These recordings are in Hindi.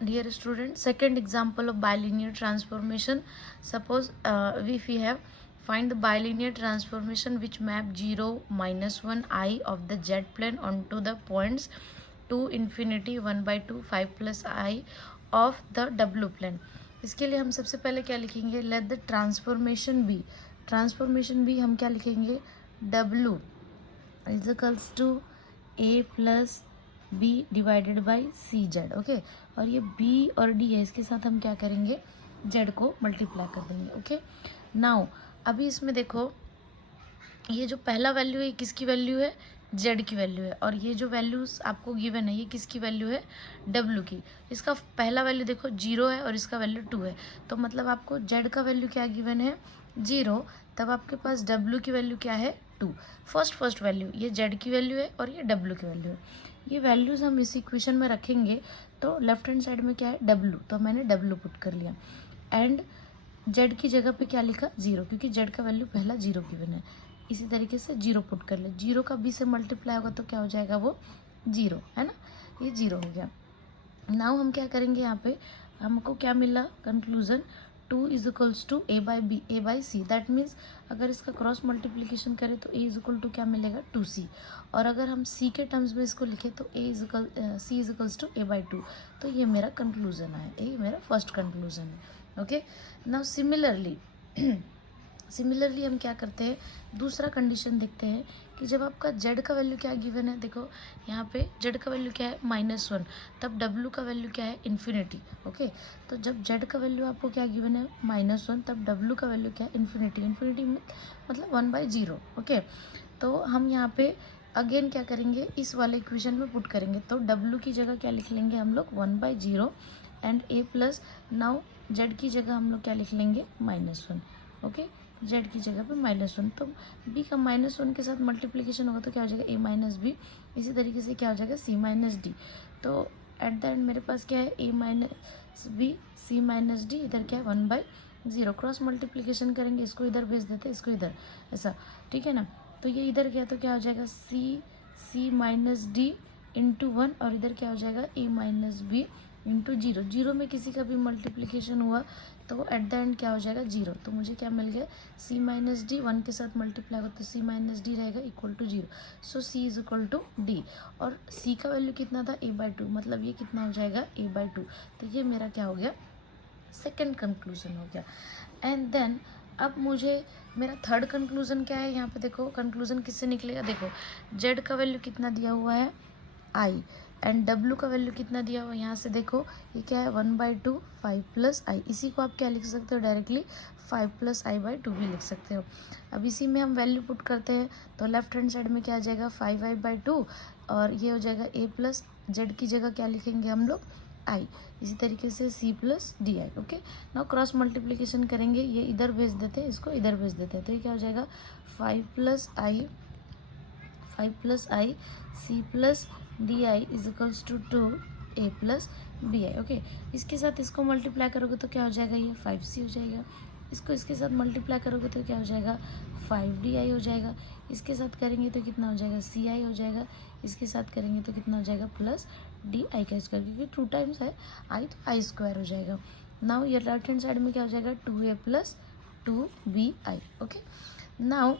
dear student, second example of bilinear transformation. Suppose if we have find the bilinear transformation which map 0 minus 1 I of the z plane onto the points 2 infinity 1/2 5 plus I of the w plane. इसके लिए हम सबसे पहले क्या लिखेंगे, लेट द ट्रांसफॉर्मेशन बी हम क्या लिखेंगे, w is equals to a plus B divided by C Z. Okay, और ये बी और डी है, इसके साथ हम क्या करेंगे, जेड को मल्टीप्लाई कर देंगे. ओके, नाउ अभी इसमें देखो, ये जो पहला वैल्यू है किसकी वैल्यू है, जेड की वैल्यू है, और ये जो वैल्यूज आपको गिवन है ये किसकी वैल्यू है, डब्ल्यू की. इसका पहला वैल्यू देखो 0 है और इसका वैल्यू 2 है, तो मतलब आपको जेड का वैल्यू क्या गिवन है, 0. तब आपके पास डब्ल्यू की वैल्यू क्या है, 2. फर्स्ट वैल्यू ये जेड की वैल्यू है और ये डब्ल्यू की वैल्यू है. ये वैल्यूज हम इस इक्वेशन में रखेंगे तो लेफ्ट हैंड साइड में क्या है, डब्ल्यू, तो मैंने डब्ल्यू पुट कर लिया. एंड जेड की जगह पे क्या लिखा, 0, क्योंकि जेड का वैल्यू पहला 0 गिवन है. इसी तरीके से 0 पुट कर ले, 0 का बी से मल्टीप्लाई होगा तो क्या हो जाएगा, वो 0 है ना, ये 0 हो गया. नाउ हम क्या करेंगे, यहाँ पे हमको क्या मिला, conclusion 2 is equals to A by C. That means अगर इसका क्रॉस मल्टीप्लीकेशन करें तो ए इज इक्वल टू क्या मिलेगा, 2c. और अगर हम c के टर्म्स में इसको लिखें तो सी इज इक्वल्स टू a/2. तो ये मेरा कंक्लूजन है, ये मेरा फर्स्ट कंक्लूजन है. ओके, नाउ सिमिलरली हम क्या करते हैं, दूसरा कंडीशन देखते हैं कि जब आपका z का वैल्यू क्या गिवन है, देखो यहाँ पे z का वैल्यू क्या है, -1, तब w का वैल्यू क्या है, इन्फिनिटी. ओके, तो जब z का वैल्यू आपको क्या गिवन है, -1, तब w का वैल्यू क्या है, इन्फिनिटी मतलब 1/0. ओके, तो हम यहाँ पे अगेन क्या करेंगे, इस वाले इक्वेशन में पुट करेंगे, तो w की जगह क्या लिख लेंगे हम लोग, 1/0 and a plus, now z की जगह हम लोग क्या लिख लेंगे, -1. ओके, z की जगह पे -1, तो b का -1 के साथ मल्टीप्लिकेशन होगा तो क्या हो जाएगा, a माइनस बी. इसी तरीके से क्या हो जाएगा, c माइनस डी. तो एट द एंड मेरे पास क्या है, a minus b c minus d, इधर क्या है 1/0. क्रॉस मल्टीप्लिकेशन करेंगे, इसको इधर भेज देते हैं, इसको इधर, ऐसा, ठीक है ना. तो ये इधर गया तो क्या हो जाएगा, c माइनस डी इंटू 1, और इधर क्या हो जाएगा, a माइनस बी इंटू 0 में किसी का भी मल्टीप्लिकेशन हुआ तो एट द एंड क्या हो जाएगा, 0. तो मुझे क्या मिल गया, c माइनस डी 1 के साथ मल्टीप्लाई होगा तो c माइनस डी रहेगा equal to 0. So c is equal to d, और c का वैल्यू कितना था, a/2, मतलब ये कितना हो जाएगा, a/2. तो ये मेरा क्या हो गया, सेकेंड कंक्लूजन हो गया. एंड देन अब मुझे मेरा थर्ड कंक्लूजन क्या है, यहाँ पे देखो कंक्लूजन किससे निकलेगा, देखो z का वैल्यू कितना दिया हुआ है, i, एंड w का वैल्यू कितना दिया हुआ है, यहाँ से देखो ये क्या है, 1/2 5 प्लस आई. इसी को आप क्या लिख सकते हो, डायरेक्टली 5 प्लस i/2 भी लिख सकते हो. अब इसी में हम वैल्यू पुट करते हैं तो लेफ्ट हैंड साइड में क्या आ जाएगा, 5i/2, और ये हो जाएगा a प्लस, जेड की जगह क्या लिखेंगे हम लोग, आई. इसी तरीके से c प्लस डी आई. ओके, नाउ क्रॉस मल्टीप्लिकेशन करेंगे, ये इधर भेज देते हैं, इसको इधर भेज देते हैं, तो ये क्या हो जाएगा, 5 plus i c plus d i is equals to 2a plus b i. Okay, इसके साथ इसको मल्टीप्लाई करोगे तो क्या हो जाएगा, ये 5c हो जाएगा. इसको इसके साथ मल्टीप्लाई करोगे तो क्या हो जाएगा, 5di हो जाएगा. इसके साथ करेंगे तो कितना हो जाएगा, ci हो जाएगा. इसके साथ करेंगे तो कितना हो जाएगा, प्लस डी आई का स्क्वायर, क्योंकि 2 टाइम्स है आई तो आई स्क्वायर हो जाएगा. नाउ ये लेफ्ट हैंड साइड में क्या हो जाएगा, 2a plus 2bi. Okay, now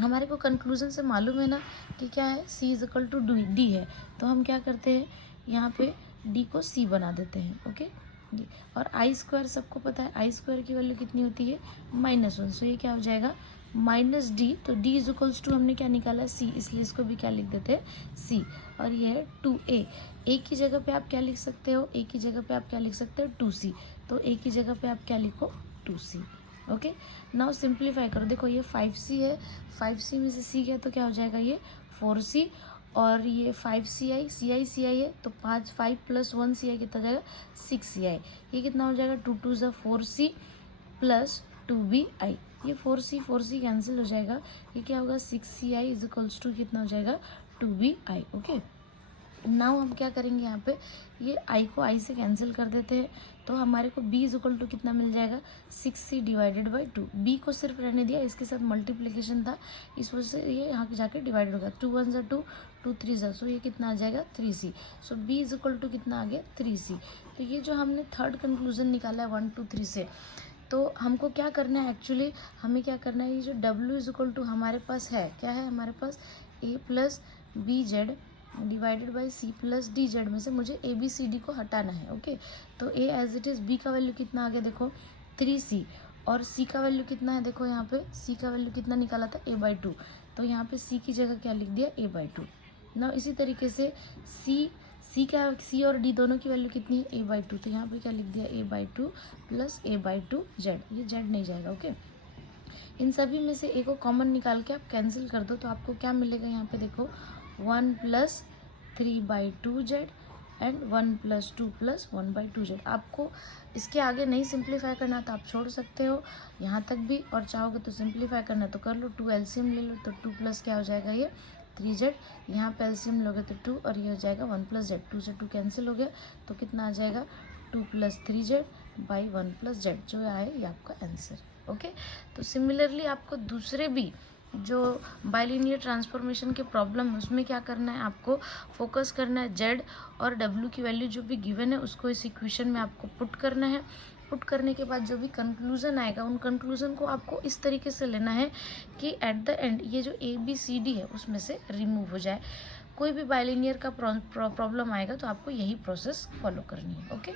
हमारे को कंक्लूजन से मालूम है ना कि क्या है, c is equal to d है, तो हम क्या करते हैं, यहाँ पे d को c बना देते हैं. ओके, और आई स्क्वायर सबको पता है, आई स्क्वायर की वैल्यू कितनी होती है, -1. सो ये क्या हो जाएगा, माइनस डी, तो d इज इक्वल्स टू हमने क्या निकाला, c, इसलिए इसको भी क्या लिख देते हैं, c. और ये है 2a, a की जगह पे आप क्या लिख सकते हो, a की जगह पे आप क्या लिख सकते हो, 2c. तो a की जगह पे आप क्या लिखो, 2c. ओके, नाउ सिंप्लीफाई करो, देखो ये 5c है, 5c में से c गया तो क्या हो जाएगा, ये 4c, और ये 5ci है तो 5 प्लस 1ci कितना जाएगा, 6ci. ये कितना हो जाएगा, 2 2 4c प्लस 2bi. ये 4c कैंसिल हो जाएगा, ये क्या होगा, 6ci इज इक्वल्स टू कितना हो जाएगा, 2bi. ओके, नाउ हम क्या करेंगे यहाँ पे, ये आई को आई से कैंसिल कर देते हैं, तो हमारे को b इज इक्वल टू कितना मिल जाएगा, 6c डिवाइडेड बाई 2। b को सिर्फ रहने दिया, इसके साथ मल्टीप्लिकेशन था, इस वजह से ये यहाँ जाके डिवाइडेड होगा, 2 1 2, 2 3 सो ये कितना आ जाएगा 3c। So b is equal to कितना आ गया 3c। तो ये जो हमने थर्ड कंक्लूजन निकाला है 1 2 3 से, तो हमको क्या करना है एक्चुअली, हमें क्या करना है, ये जो w इज इक्वल टू हमारे पास है, क्या है हमारे पास, a plus b z divided by c plus d z में से मुझे ए बी सी डी को हटाना है। ओके, तो ए एज इट इज़, बी का वैल्यू कितना आ गया देखो 3c, और सी का वैल्यू कितना है देखो, यहाँ पे सी का वैल्यू कितना निकाला था a/2, तो यहाँ पे सी की जगह क्या लिख दिया a/2 ना। इसी तरीके से सी और डी दोनों की वैल्यू कितनी है a/2, तो यहाँ पे क्या लिख दिया a/2 प्लस a/2 जेड, ये जेड नहीं जाएगा। ओके, इन सभी में से ए को कॉमन निकाल के आप कैंसिल कर दो, तो आपको क्या मिलेगा यहाँ पे देखो 1 plus 3/2 Z and 1 plus 2 plus 1/2 Z. आपको इसके आगे नहीं सिंप्लीफाई करना तो आप छोड़ सकते हो यहाँ तक भी, और चाहोगे तो सिंप्लीफाई करना तो कर लो। 2 एलसीएम ले लो, तो 2 प्लस क्या हो जाएगा ये 3 जेड, यहाँ पे एलसीएम लोगे तो 2, और ये हो जाएगा 1 प्लस जेड, 2 से 2 कैंसिल हो गया, तो कितना आ जाएगा 2 plus 3 Z by 1 plus Z, जो आए ये आपका आंसर। ओके, तो सिमिलरली आपको दूसरे भी जो बाइलिनियर ट्रांसफॉर्मेशन के प्रॉब्लम है उसमें क्या करना है, आपको फोकस करना है जेड और डब्ल्यू की वैल्यू जो भी गिवन है उसको इस इक्वेशन में आपको पुट करना है। पुट करने के बाद जो भी कंक्लूजन आएगा उन कंक्लूजन को आपको इस तरीके से लेना है कि एट द एंड ये जो ए बी सी डी है उसमें से रिमूव हो जाए। कोई भी बाइलिनियर का प्रॉब्लम आएगा तो आपको यही प्रोसेस फॉलो करनी है। ओके।